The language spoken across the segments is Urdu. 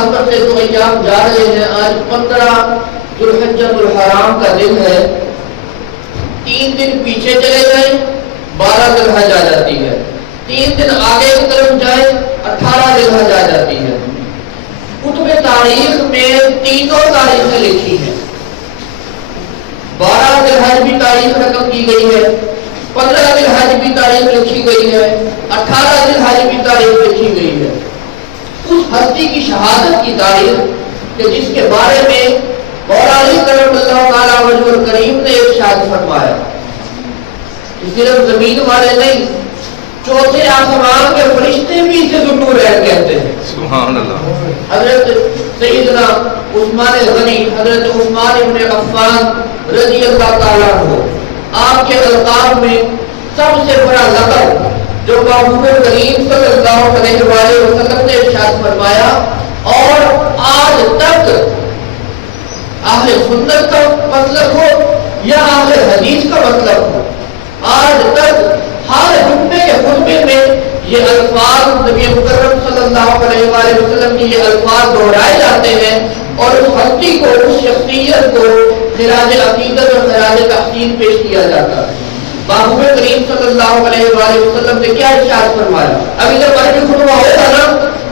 مناسبت سے جو ایام جا رہے ہیں، آج 15 ذوالحجۃ الحرام کا دن ہے، 3 دن پیچھے چلے جائیں 12 ذوالحج آ جاتی ہے، 3 دن آگے کی طرف جائیں 18 ذوالحج آ جاتی ہے۔ کتب تاریخ میں تینوں تاریخیں لکھی ہیں، 12 ذوالحج بھی تاریخ رقم کی گئی ہے، 15 ذوالحج بھی تاریخ لکھی گئی ہے، 18 ذوالحج بھی تاریخ لکھی گئی ہے۔ اس ہستی کی شہادت کی تاریخ کہ جس کے بارے میں مولا علی کرم اللہ تعالیٰ وجہ الکریم نے ارشاد فرمایا کہ صرف زمین والے نہیں، چوتھے آسمان کے فرشتے بھی اسے ذوالنورین کہتے ہیں۔ سبحان اللہ۔ حضرت سیدنا عثمان غنی، حضرت عثمان ابن عفان رضی اللہ تعالیٰ عنہ، آپ کے القاب میں سب سے بڑا لقب جو محبوب کریم صلی اللہ علیہ وآلہ وسلم نے ارشاد فرمایا، اور آج تک اہل سنت کا مطلب ہو یا اہل حدیث کا مطلب ہو، آج تک ہر جمعے کے خطبے میں یہ الفاظ نبی مکرم صلی اللہ علیہ وآلہ وسلم کی یہ الفاظ دہرائے جاتے ہیں، اور اس ہستی کو، اس شخصیت کو خراج عقیدت اور خراج تحسین پیش کیا جاتا ہے۔ محبوب کریم صلی اللہ علیہ وآلہ وسلم نے کیا ارشاد فرمایا؟ ابھی جب بڑی خطبہ ہوگا نا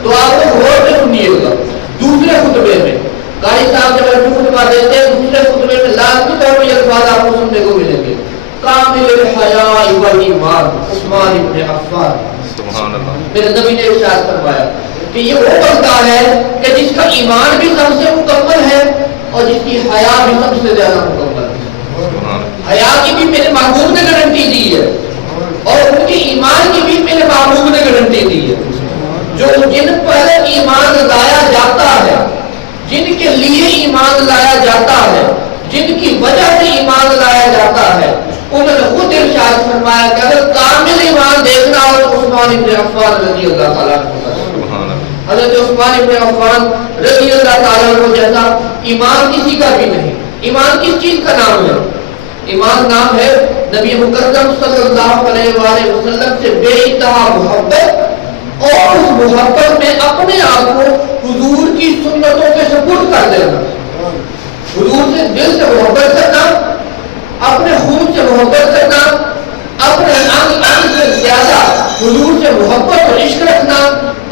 تو آپ کو غور سے سنیے گا۔ دوسرے خطبے میں قاری صاحب جب بڑی خطبہ دیتے ہیں، دوسرے خطبے میں لازمی طور پر یہ الفاظ آپ کو سننے کو ملیں گے، کامل الحیاء والایمان عثمان ابن عفان۔ سبحان اللہ۔ میرے نبی نے ارشاد فرمایا کہ یہ وہ بندہ ہے کہ جس کا ایمان بھی سب سے مکمل ہے اور جس کی حیا بھی سب سے زیادہ مکمل ہے۔ حیا کی بھی میرے محبوب نے گارنٹی دی ہے، اور ان کے ایمان کی بھی میرے محبوب نے گارنٹی دی ہے۔ جو جن پر ایمان لایا جاتا ہے، جن کے لیے ایمان لایا جاتا ہے، جن کی وجہ سے ایمان لایا جاتا ہے، انہوں نے خود ارشاد فرمایا کہ اگر کامل ایمان دیکھنا ہو تو عثمان ابن عفان رضی اللہ تعالیٰ عنہ۔ حضرت عثمان ابن عفان رضی اللہ تعالیٰ عنہ جیسا ایمان کسی کا بھی نہیں۔ ایمان کس چیز کا نام ہے؟ ایمان نام ہے نبی مکرم صلی اللہ علیہ وآلہ وسلم سے بے انتہا محبت، اور اس محبت میں اپنے آپ کو حضور کی سنتوں کے سپرد کر دینا، حضور سے دل سے محبت کرنا، اپنے خون سے محبت کرنا، اپنے انگ سے زیادہ حضور سے محبت اور عشق رکھنا،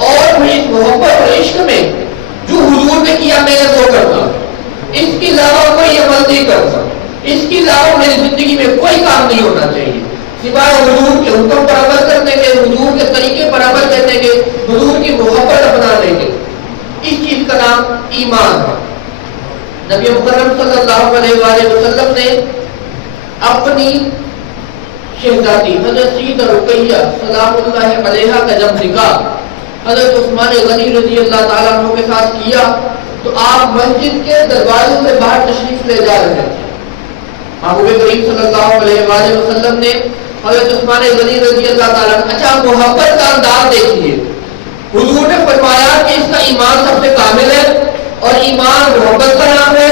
اور اس محبت اور عشق میں جو حضور نے کیا میں نے وہ کرنا، اس کے علاوہ کوئی عمل نہیں کرتا، اس کے علاوہ میری زندگی میں کوئی کام نہیں ہونا چاہیے سوائے حضور کے حکم پر عمل کرنے کے، حضور کے طریقے پر عمل کرنے کے، حضور کی محبت اپنانے کے۔ اس چیز کا نام ایمان ہے۔ نبی مکرم صلی اللہ علیہ وآلہ وسلم نے اپنی شہزادی حضرت سیدہ رقیہ سلام اللہ علیہا کا جب نکاح حضرت عثمان غنی رضی اللہ تعالیٰ عنہ کے ساتھ کیا تو آپ مسجد کے دروازے سے باہر تشریف لے جا رہے تھے۔ محبوب کریم صلی اللہ علیہ وآلہ وسلم نے حضرت عثمان غنی رضی اللہ تعالیٰ عنہ، اچھا محبت کا انداز دیکھیے، حضور نے فرمایا کہ اس کا ایمان سب سے کامل ہے، اور ایمان محبت کا نام ہے،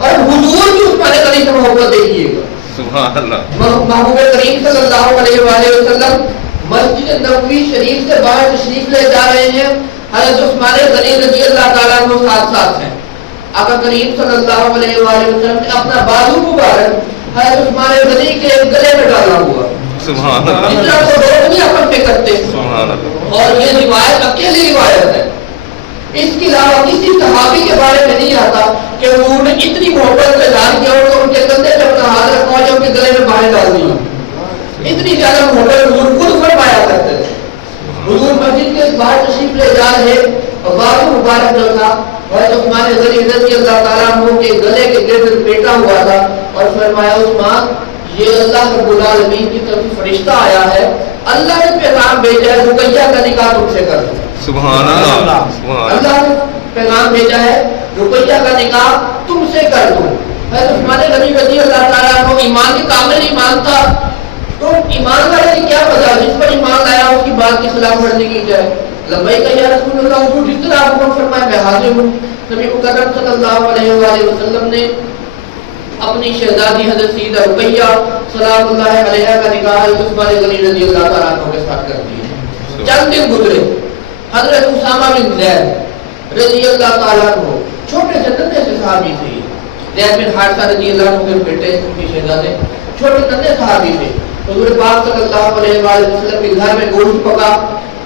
اور حضور کی عثمان غنی سے محبت دیکھیے گا۔ سبحان اللہ۔ محبوب کریم صلی اللہ علیہ وآلہ وسلم مسجد نبوی شریف سے باہر تشریف لے جا رہے ہیں، حضرت عثمان غنی رضی اللہ تعالیٰ عنہ ساتھ ساتھ ہیں۔ آقا کریم صلی اللہ علیہ وآلہ وسلم نے اپنا بازو مبارک حضرت عثمان غنی کے گلے میں ڈالا ہوا، سبحان اللہ، جس طرح کو لوگ نہیں اپن پہ کرتے، سبحان اللہ۔ اور یہ روایت اکیلی روایت ہے، اس کے علاوہ کسی صحابی کے بارے میں نہیں آتا کہ حضور نے اتنی محبت سے اعلان کیا اور ان کے کندھے پہ اپنا ہاتھ رکھا اور ان کے گلے میں باہیں ڈال دیا۔ اتنی زیادہ محبت حضور خود فرمایا کرتے تھے۔ حضور مسجد کے باہر تشریف لے جا رہے اور بازو مبارک جو تھا حضرت عثمان غنی رضی اللہ تعالیٰ عنہ کے گلے کے گرد لپیٹا ہوا تھا، اور فرمایا عثمان یہ اللہ رب العالمین کی طرف فرشتہ آیا ہے، اللہ نے پیغام بھیجا ہے رقیہ کا نکاح تم سے کر دو۔ سبحان اللہ۔ اللہ نے پیغام بھیجا ہے رقیہ کا نکاح تم سے کر دو۔ حضرت عثمان غنی رضی اللہ تعالیٰ عنہ ایمان کے کامل ایمان تھا، تو ایمان والے کی کیا وجہ، جس پر ایمان لایا اس کی بات کی خلاف ورزی کی جائے؟ لبیک یا رسول اللہ، حضور جس طرح حکم فرمائے میں حاضر ہوں۔ نبی مکرم صلی اللہ علیہ وآلہ وسلم نے اپنی شہزادی حضرت سیدہ رقیہ سلام اللہ علیہا کا نکاح عثمان غنی رضی اللہ تعالیٰ عنہ کے ساتھ کر دیا۔ چند دن گزرے، حضرت اسامہ بن زید رضی اللہ تعالیٰ عنہ چھوٹے سے ننھے سے صحابی تھے. زید بن حارثہ رضی اللہ عنہ کے بیٹے ان کے شہزادے چھوٹے ننھے صحابی تھے. حضور پاک صلی اللہ علیہ وآلہ وسلم کے گھر میں گوشت پکا.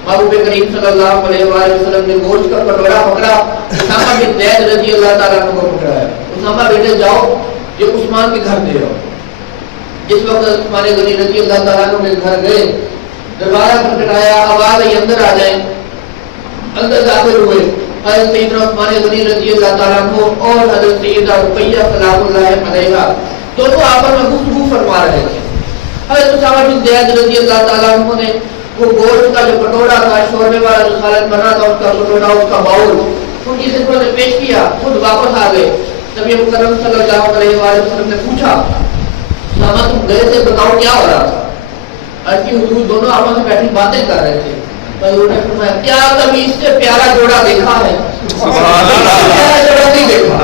محبوب کریم صلی اللہ علیہ وآلہ وسلم نے گوشت کا کٹورا پکڑا. اسامہ بن زید رضی اللہ تعالیٰ عنہ کو پکڑایا. اسامہ بیٹے جاؤ یہ عثمان کے گھر دے آؤ. جس وقت عثمان غنی رضی اللہ تعالیٰ عنہ کے گھر گئے دروازہ کھٹکھٹایا. آواز آئی اندر آ جائیں. اندر داخل ہوئے. حضرت سیدنا عثمان غنی رضی اللہ تعالیٰ عنہ اور حضرت سیدہ رقیہ سلام اللہ علیہا دونوں آپس میں گفتگو فرما رہے تھے. حضرت اسامہ بن زید رضی اللہ تعالیٰ عنہ نے وہ گوشت کا جو کٹورا تھا شوربے والا جو سالن بنا تھا اس کا کٹورا اس کا باؤل ان کی خدمت میں پیش کیا. خود واپس آ گئے. نبی مکرم صلی اللہ علیہ وآلہ وسلم نے پوچھا اسامہ تم گئے تھے بتاؤ کیا ہو رہا تھا. عرض کی حضور دونوں آپس میں بیٹھی باتیں کر رہے تھے. حضور نے فرمایا کیا کبھی اس سے پیارا جوڑا دیکھا ہے؟ سبحان اللہ. پیارا جوڑا نہیں دیکھا.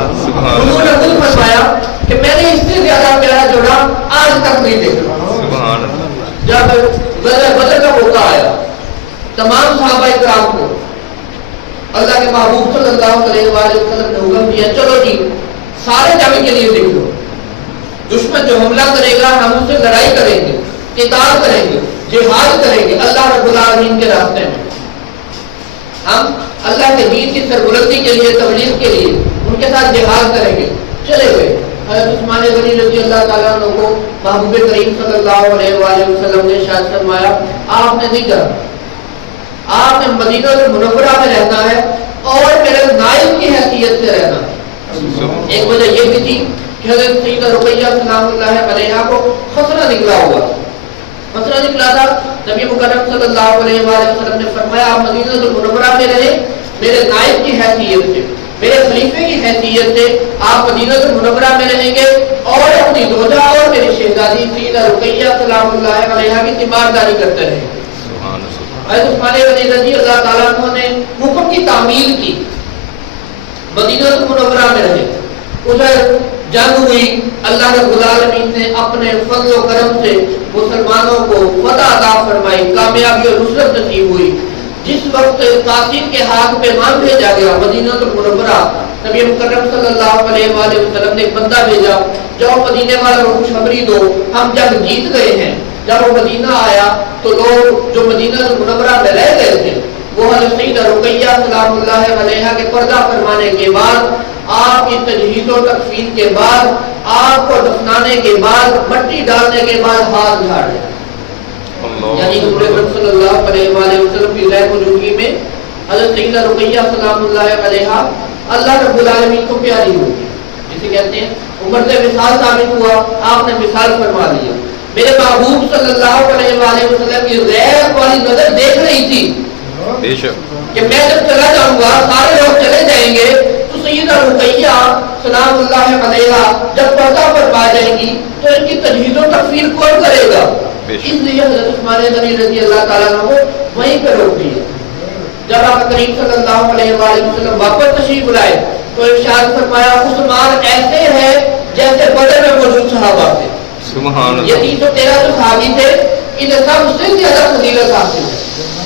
حضور نے خود فرمایا کہ میں نے اس سے زیادہ پیارا جوڑا آج تک نہیں دیکھا. سبحان اللہ. جب بدر کا موقع آیا تمام صحابہ کرام کو اللہ کے محبوب صلی اللہ علیہ وآلہ وسلم نے حکم دیا چلو جی سارے جنگ کے لیے دیکھ لو. دشمن جو حملہ کرے گا ہم اس سے لڑائی کریں گے قتال کریں گے جہاد کریں گے اللہ رب العالمین کے راستے میں. ہم اللہ کے دین کی سربلندی کے لیے تبلیغ کے لیے ان کے ساتھ جہاد کریں گے. چلے گئے. حضرت عثمان غنی رضی اللہ تعالیٰ عنہ کو محبوب کریم صلی اللہ علیہ وآلہ وسلم نے ارشاد فرمایا آپ نے نہیں کرنا. آپ نے مدینہ منورہ میں رہنا ہے اور میرے نائب کی حیثیت سے رہنا ہے. ایک وجہ یہ بھی تھی کہ حضرت سیدہ رقیہ سلام اللہ علیہا کو خسرہ نکلا ہوا. مسئلہ نکلا تھا. نبی مکرم صلی اللہ علیہ وآلہ وسلم نے فرمایا آپ مدینہ المنورہ میں رہیں میرے نائب کی حیثیت سے میرے خلیفے کی حیثیت سے آپ مدینہ المنورہ میں رہیں گے اور اپنی زوجہ اور میری شہزادی سیدہ رقیہ سلام اللہ علیہا کی تیمارداری کرتے رہیں گے. حضرت عثمان غنی رضی اللہ تعالیٰ عنہ نے حکم کی تعمیل کی. مدینہ المنورہ میں رہے. ادھر جنگ ہوئی. اللہ رب العالمین نے اپنے فضل و کرم سے مسلمانوں کو فتح عطا فرمائی. کامیابی اور نصرت نصیب ہوئی. جس وقت قاسم کے ہاتھ پیغام بھیجا گیا مدینہ المنورہ نبی مکرم صلی اللہ علیہ وآلہ وسلم نے ایک بندہ بھیجا جاؤ مدینے والوں کو خوشخبری دو ہم جنگ جیت گئے ہیں. جب وہ مدینہ آیا تو لوگ جو مدینہ المنورہ میں رہ گئے تھے وہ حضرت سیدہ رقیہ سلام اللہ علیہا کے پردہ فرمانے کے بعد آپ کی تجہیز و تکفین کے بعد آپ کو دفنانے کے بعد مٹی ڈالنے کے بعد ہاتھ جھاڑے. یعنی حضور صلی اللہ علیہ وآلہ وسلم کی غیر موجودگی میں حضرت سیدہ رقیہ سلام اللہ علیہا اللہ رب العالمین کو پیاری ہوگی. جسے کہتے ہیں عمر سے مثال ثابت ہوا. آپ نے مثال فرما دیا. میرے محبوب صلی اللہ علیہ وآلہ وسلم کی غیر والی نظر دیکھ رہی تھی کہ میں جب چلا جاؤں گا سارے لوگ چلے جائیں گے تو سیدہ رقیہ سلام اللہ علیہا جب پردہ فرما جائیں گی تو ان کی تجہیز و تکفین کون کرے گا. اس لیے حضرت عثمان غنی رضی اللہ تعالیٰ عنہ کو وہیں پہ روک دیا. جب آپ کریم صلی اللہ علیہ وآلہ وسلم واپس تشریف لائے تو ارشاد فرمایا عثمان ایسے ہے جیسے بدر میں موجود صحابہ تھے. یہ 313 جو صحابی تھے انہیں سب سے زیادہ فضیلت حاصل ہے.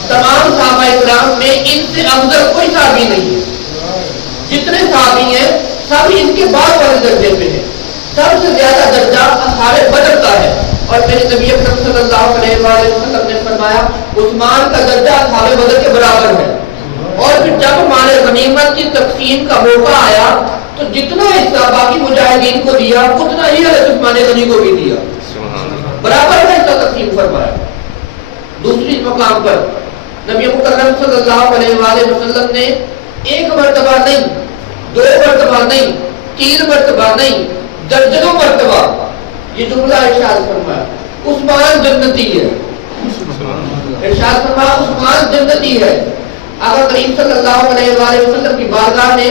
تمام صحابہ اکرام میں ان سے افضل کوئی صحابی نہیں ہے. جتنے صحابی ہیں سب ان کے بعد والے درجے پہ ہیں. سب سے زیادہ درجہ اصحاب بدر کا ہے. اور میرے نبی اکرم صلی اللہ علیہ وآلہ وسلم نے فرمایا عثمان کا درجہ اصحاب بدر کے برابر ہے. اور پھر جب مال غنیمت کی تقسیم کا موقع آیا تو جتنا حصہ باقی مجاہدین کو دیا اتنا ہی حضرت عثمان غنی کو بھی دیا. برابر کا حصہ تقسیم فرمایا. دوسری مقام پر نبی مکرم صلی اللہ علیہ وآلہ وسلم نے ایک مرتبہ نہیں 2 مرتبہ نہیں 3 مرتبہ نہیں درجنوں مرتبہ یہ جملہ ارشاد فرمایا عثمان جنتی ہے. ارشاد فرمایا عثمان جنتی ہے. آقا کریم صلی اللہ علیہ وآلہ وسلم کی بارگاہ میں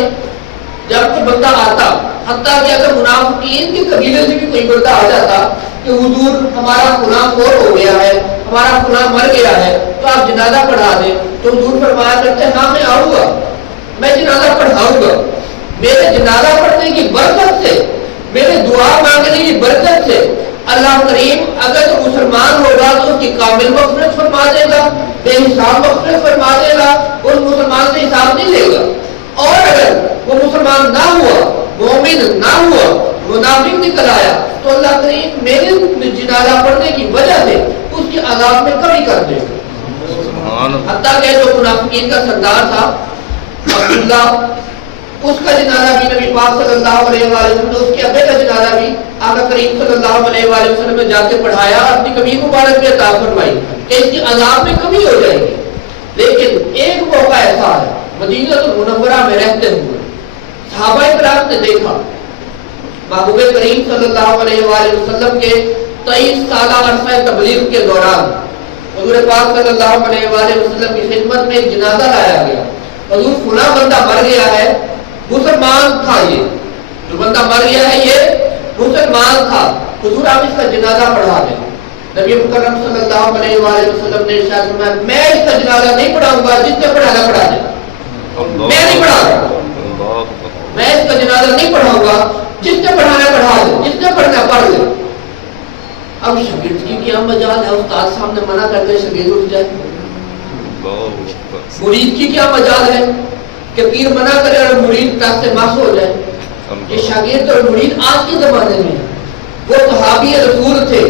جب کوئی بندہ آتا حتیٰ کہ اگر منافقین کے قبیلے سے بھی کوئی بندہ آ جاتا کہ حضور ہمارا فلاں فوت ہو گیا ہے ہمارا فلاں مر گیا ہے تو آپ جنازہ پڑھا دیں تو حضور فرمایا کرتے ہاں میں آؤں گا میں جنازہ پڑھاؤں گا. میرے جنازہ پڑھنے کی برکت سے میرے دعا مانگنے کی برکت سے اللہ کریم اگر تو مسلمان ہوگا تو اس کی کامل مغفرت فرما دے گا بے حساب مغفرت فرما دے گا. اس مسلمان سے حساب نہیں لے گا. اور مسلمان نہ ہوا، مومن نہ ہوا، منافق نکل آیا، تو اللہ کریم میرے جنازہ پڑھنے کی وجہ سے اس کے عذاب میں کمی کر دے گا۔ حتیٰ کہ جو منافقین کا سردار تھا عبداللہ، اس کا جنازہ بھی نبی پاک صلی اللہ علیہ وآلہ وسلم نے اس کے ابے کا جنازہ بھی آقا کریم صلی اللہ علیہ وآلہ وسلم نے جا کے پڑھایا، اپنی کبھی مبارک بھی عطا فرمائی کہ اس کے عذاب میں کمی ہو جائے گی۔ لیکن ایک موقع ایسا ہے مدینہ المنورہ میں رہتے ہوئے صحابہ کرام نے دیکھا محبوب کریم صلی اللہ علیہ وآلہ وسلم کے 23 سالہ عرصہ تبلیغ کے دوران حضور پاک صلی اللہ علیہ وآلہ وسلم کی خدمت میں ایک جنازہ لایا گیا۔ حضور فلاں بندہ مر گیا ہے، مسلمان تھا، یہ جو بندہ مر گیا ہے یہ مسلمان تھا، حضور آپ اس کا جنازہ پڑھا دیں۔ نبی مکرم صلی اللہ علیہ وآلہ وسلم نے ارشاد فرمایا میں اس کا جنازہ نہیں پڑھاؤں گا، جس نے پڑھانا پڑھا دے، میں نہیں پڑھا گا، میں اس کا جنازہ نہیں پڑھاؤں گا، جس نے پڑھانا پڑھا دے، جس نے پڑھنا پڑھ لے۔ اب شاگرد کی کیا مجال ہے، استاد سامنے منع کر دے شاگرد اٹھ جائے، مرید کی کیا مجال ہے کہ پیر منع کرے اور مرید ٹس سے مس ہو جائے۔ یہ شاگرد اور مرید آج کے زمانے میں وہ صحابی رسول تھے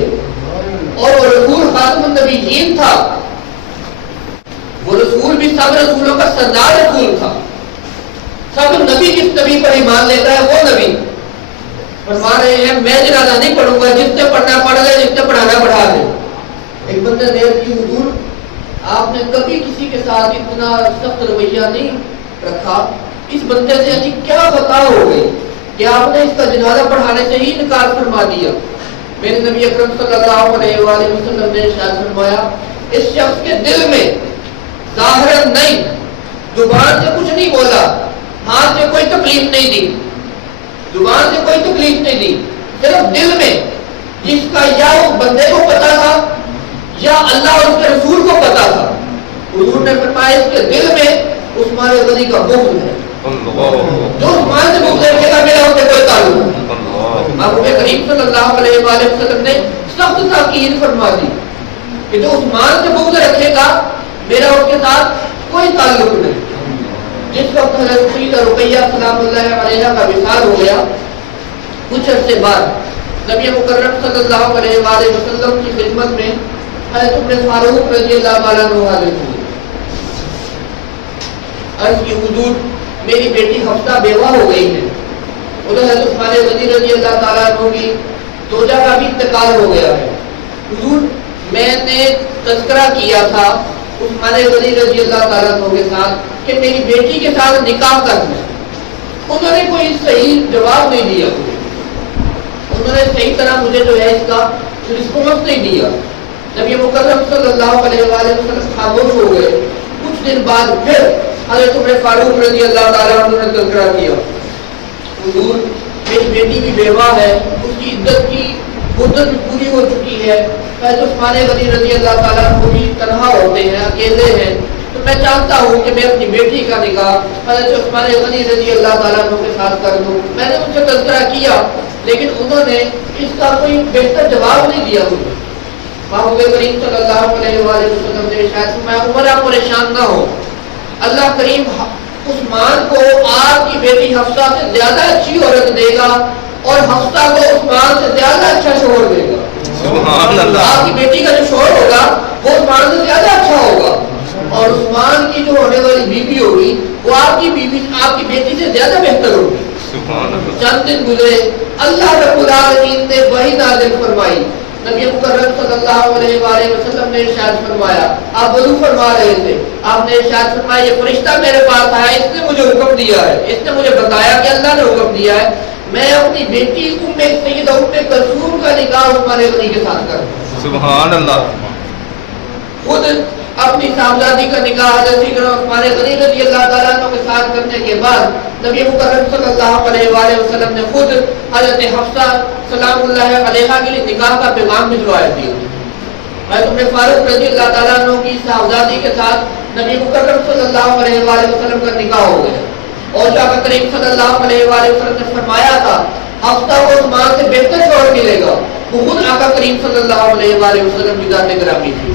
اور وہ رسول خاتم النبیین تھا، وہ رسول بھی سب رسولوں کا سردار رسول تھا، سب نبی جس نبی پر ایمان لیتا ہے وہ نبی فرما رہے ہیں میں جنازہ نہیں پڑھوں گا، جس نے پڑھنا پڑھ لے، جس نے پڑھانا پڑھا لے۔ ایک بندے نے عرض کی حضور آپ نے کبھی کسی کے ساتھ اتنا سخت رویہ نہیں رکھا، اس بندے سے ایسی کیا خطا ہو گئی کہ آپ نے اس کا جنازہ پڑھانے سے ہی انکار فرما دیا؟ میرے نبی اکرم صلی اللہ علیہ وآلہ وسلم نے ارشاد فرمایا اس شخص کے دل میں ظاہر نہیں، زبان سے کچھ نہیں بولا، ہاتھ سے کوئی تکلیف نہیں دی، زبان سے کوئی تکلیف نہیں دی، صرف دل میں جس کا یا اس بندے کو پتا تھا یا اللہ اور اس کے رسول کو پتا تھا، حضور نے فرمایا اس کے دل میں عثمان غنی کا بغض ہے، جو عثمان سے بغض رکھے گا میرا اس سے کوئی تعلق نہیں۔ محبوب کریم صلی اللہ علیہ وآلہ وسلم نے سخت تاکید فرما دی کہ جو عثمان سے بغض رکھے گا میرا اس کے ساتھ کوئی تعلق نہیں۔ جس وقت حضرت سیدہ رقیہ سلام اللہ علیہا کا وصال ہو گیا، کچھ عرصے بعد نبی مکرم صلی اللہ علیہ وآلہ وسلم کی خدمت میں حضرت عمر فاروق رضی اللہ عنہ حاضر ہوئے۔ عرض کی حضور میری بیٹی حفصہ بیوہ ہو گئی ہے، ادھر حضرت عثمان غنی رضی اللہ تعالیٰ عنہ کی زوجہ کا بھی انتقال ہو گیا ہے۔ حضور میں نے تذکرہ کیا تھا عثمان غنی رضی اللہ تعالیٰ عنہ کے ساتھ کہ میری بیٹی کے ساتھ نکاح کر دیں، انہوں نے کوئی صحیح جواب نہیں دیا، انہوں نے صحیح طرح مجھے جو ہے اس کا رسپانس نہیں دیا۔ نبی مکرم صلی اللہ علیہ وآلہ وسلم خاموش ہو گئے۔ کچھ دن بعد پھر حضرت عمر فاروق رضی اللہ تعالیٰ عنہ نے تذکرہ کیا، حضور میری بیٹی بھی بیوہ ہے، اس کی عدت کی مدت بھی پوری ہو چکی ہے، حضرت عثمان غنی رضی اللہ تعالیٰ عنہ بھی تنہا ہوتے ہیں، اکیلے ہیں، تو میں چاہتا ہوں کہ میں اپنی بیٹی کا نکاح حضرت عثمان غنی رضی اللہ تعالیٰ عنہ کے ساتھ کر دوں۔ میں نے ان سے تذکرہ کیا لیکن انہوں نے اس کا کوئی بہتر جواب نہیں دیا مجھے۔ محبوب کریم صلی اللہ علیہ وآلہ وسلم نے ارشاد فرمایا عمر آپ پریشان نہ ہو، اللہ کریم عثمان کو آپ کی بیٹی حفصہ سے زیادہ اچھی عورت دے گا اور حفصہ کو عثمان سے زیادہ اچھا شوہر دے گا۔ سبحان اللہ۔ آپ کی بیٹی کا جو شوہر ہوگا وہ عثمان سے زیادہ اچھا ہوگا اور عثمان کی جو ہونے والی بیوی ہوگی وہ آپ کی بیوی آپ کی بیٹی سے زیادہ بہتر ہوگی۔ چند دن گزرے، اللہ رب العالمین نے وحی نازل فرمائی، نبی مکرم صلی اللہ علیہ وآلہ وسلم نے ارشاد فرمایا، آپ وضو فرما رہے تھے، آپ نے ارشاد فرمایا یہ فرشتہ میرے پاس آیا، اس نے مجھے حکم دیا ہے، اس نے مجھے بتایا کہ اللہ نے حکم دیا ہے میں اپنی بیٹی ام سیدہ ام کلثوم کا نکاح عثمان غنی کے ساتھ کروں۔ سبحان اللہ۔ خود اپنی صاحبزادی کا نکاح حضرت سیدنا عثمان غنی رضی اللہ تعالیٰ عنہ کے ساتھ کرنے کے بعد نبی مکرم صلی اللہ علیہ وآلہ وسلم نے خود حضرت حفصہ سلام اللہ علیہا کے لیے نکاح کا پیغام بھجوایا دیا۔ حضرت عمر فاروق رضی اللہ تعالیٰ عنہ کی صاحبزادی کے ساتھ نبی مکرم صلی اللہ علیہ وآلہ وسلم کا نکاح ہو گیا اور جو آقا کریم صلی اللہ علیہ وآلہ وسلم نے فرمایا تھا حفصہ کو عثمان سے بہتر شوہر ملے گا، وہ خود آقا کریم صلی اللہ علیہ وآلہ وسلم کی ذات گرامی تھی۔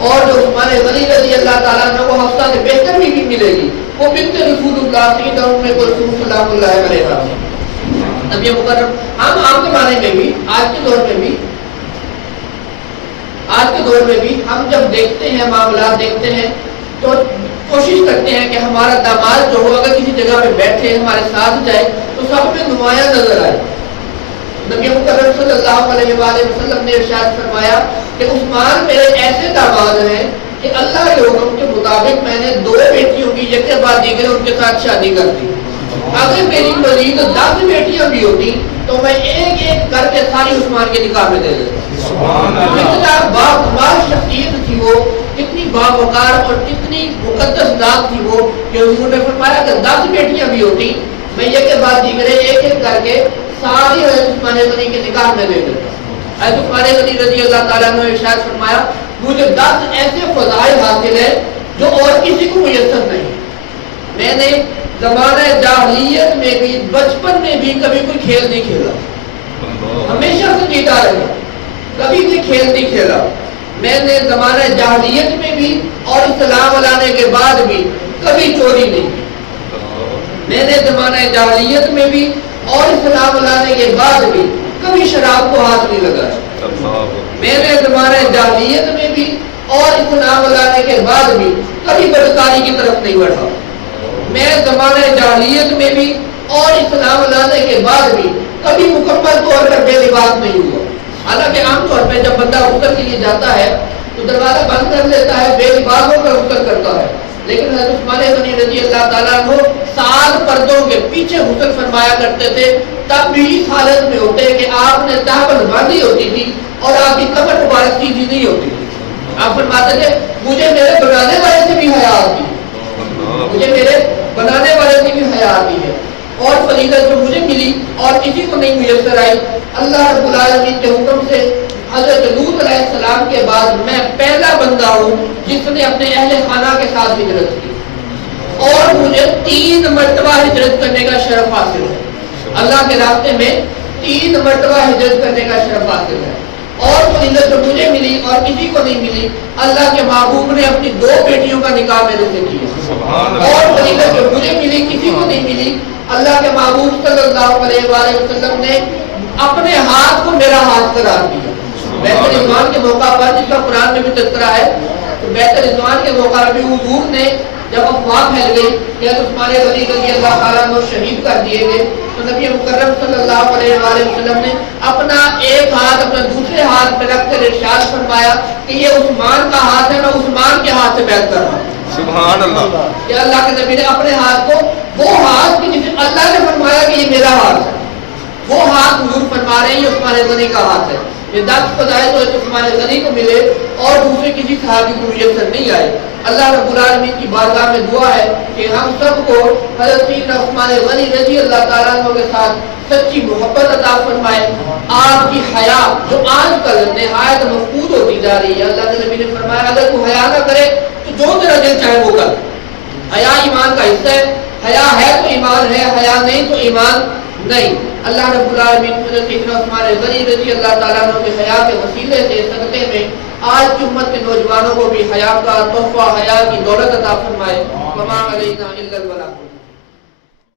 اور جو عثمان غنی رضی اللہ تعالیٰ عنہ کو حفصہ سے بہتر بھی ملے گی، وہ بنت رسول اللہ سیدہ ام کلثوم سلام اللہ علیہا۔ نبی مکرم ہم عام زمانے میں بھی آج کے دور میں بھی ہم جب دیکھتے ہیں معاملات دیکھتے ہیں تو کوشش کرتے ہیں کہ ہمارا داماد جو ہو اگر کسی جگہ پہ بیٹھے ہمارے ساتھ جائے تو سب میں نمایاں نظر آئے۔ نبی مکرم صلی اللہ علیہ وآلہ وسلم نے ارشاد فرمایا کہ عثمان میرے ایسے داماد ہیں کہ اللہ کے حکم کے مطابق میں نے 2 بیٹیوں کی یک کے بعد دیگر ان کے ساتھ شادی کر دی۔ اگر میری مزید 10 بیٹیاں بھی ہوتی تو میں ایک ایک کر کے ساری عثمان کے نکاح میں دے دیتا۔ کتنا باکمال شخصیت تھی وہ، کتنی باوقار اور کتنی مقدس ذات تھی وہ کہ حضور نے فرمایا کہ 10 بیٹیاں بھی ہوتی میں یک کے بعد دیگر ایک ایک کر کے ساری حضرت عثمان غنی کے نکاح میں دے دیتا۔ حضرت عثمان غنی رضی اللہ تعالیٰ نے ارشاد فرمایا مجھے 10 ایسے فضائل حاصل ہیں جو اور کسی کو میسر نہیں۔ میں نے زمانہ جاہلیت میں بھی بچپن میں بھی کبھی کوئی کھیل نہیں کھیلا، ہمیشہ سے جیتا رہا، کبھی کوئی کھیل نہیں کھیلا۔ میں نے زمانہ جاہلیت میں بھی اور اسلام لانے کے بعد بھی کبھی چوری نہیں کی۔ میں نے زمانہ جاہلیت میں بھی اور اسلام لانے کے بعد بھی کبھی شراب کو ہاتھ نہیں لگایا۔ میں نے زمانہ جاہلیت میں بھی اور اسلام لانے کے بعد بھی کبھی بدکاری کی طرف نہیں بڑھا۔ میں زمانہ جاہلیت میں بھی اور اسلام لانے کے بعد بھی کبھی مکمل طور پر بے لباس نہیں ہوا۔ حالانکہ عام طور پہ جب بندہ غسل کے لیے جاتا ہے تو دروازہ بند کر لیتا ہے، بے لباس ہو کر غسل کرتا ہے، لیکن حضرت عثمان غنی رضی اللہ تعالیٰ عنہ 7 پردوں کے پیچھے غسل فرمایا کرتے تھے، تب بھی اس حالت میں ہوتے کہ آپ نے تہبند باندھی ہوتی تھی اور آپ کی کمر مبارک سیدھی نہیں ہوتی تھی۔ آپ فرماتے تھے مجھے میرے بنانے والے سے بھی حیا آتی ہے، مجھے میرے بنانے والے سے بھی حیا آتی ہے، اور فضیلت جو مجھے ملی اور کسی کو نہیں میسر آئی، اللہ رب العالمین کے حکم سے حضرت لوط علیہ السلام کے بعد میں پہلا بندہ ہوں جس نے اپنے اہل خانہ کے ساتھ ہجرت کی، اور مجھے 3 مرتبہ ہجرت کرنے کا شرف حاصل ہے۔ اللہ کے راستے میں 3 مرتبہ ہجرت کرنے کا شرف حاصل ہے، اور فضیلت جو مجھے ملی اور کسی کو نہیں ملی، اللہ کے محبوب نے اپنی 2 بیٹیوں کا نکاح میرے سے کیا، اور فضیلت جو مجھے ملی کسی کو نہیں ملی، اللہ کے محبوب صلی اللہ علیہ وآلہ وسلم نے اپنے ہاتھ کو میرا ہاتھ قرار دیا۔ بیت رضوان کے موقع پر جس کا قرآن میں بھی تذکرہ ہے، تو بیت رضوان کے موقع پر بھی حضور نے جب افواہ پھیل گئی کہ عثمان غنی رضی اللہ تعالیٰ عنہ شہید کر دیے گئے، تو نبی مکرم صلی اللہ علیہ وآلہ وسلم نے اپنا ایک ہاتھ اپنے دوسرے ہاتھ پہ رکھ کر ارشاد فرمایا کہ یہ عثمان کا ہاتھ ہے، میں عثمان کے ہاتھ سے بیعت کر رہا ہوں۔ سبحان اللہ۔ کہ اللہ کے نبی نے اپنے ہاتھ کو، وہ ہاتھ کی جسے اللہ نے فرمایا کہ یہ میرا ہاتھ ہے، وہ ہاتھ حضور فرما رہے ہیں یہ عثمان غنی کا ہاتھ ہے۔ یہ 10 فضائل تو عثمان غنی کو ملے اور دوسرے کسی صحابی کو میسر نہیں آئے۔ اللہ رب العالمین کی بارگاہ میں دعا ہے کہ ہم سب کو حضرت سیدنا عثمان غنی رضی اللہ تعالیٰ عنہ کے ساتھ سچی محبت عطا فرمائے۔ آپ کی حیا جو آج کل نہایت مفقود ہوتی جا رہی ہے، اللہ کے نبی نے فرمایا اگر تو حیا نہ کرے تو جو تیرا دل چاہے وہ کر۔ حیا ایمان کا حصہ ہے، حیا ہے تو ایمان ہے، حیا نہیں تو ایمان نہیں۔ اللہ رب العالمین حضرت سیدنا عثمان غنی رضی اللہ تعالیٰ عنہ کے حیا کے وسیلے سے صدقے میں آج کی امت کے نوجوانوں کو بھی حیا کا تحفہ، حیا کی دولت عطا فرمائے۔ وما علینا الا البلاغ۔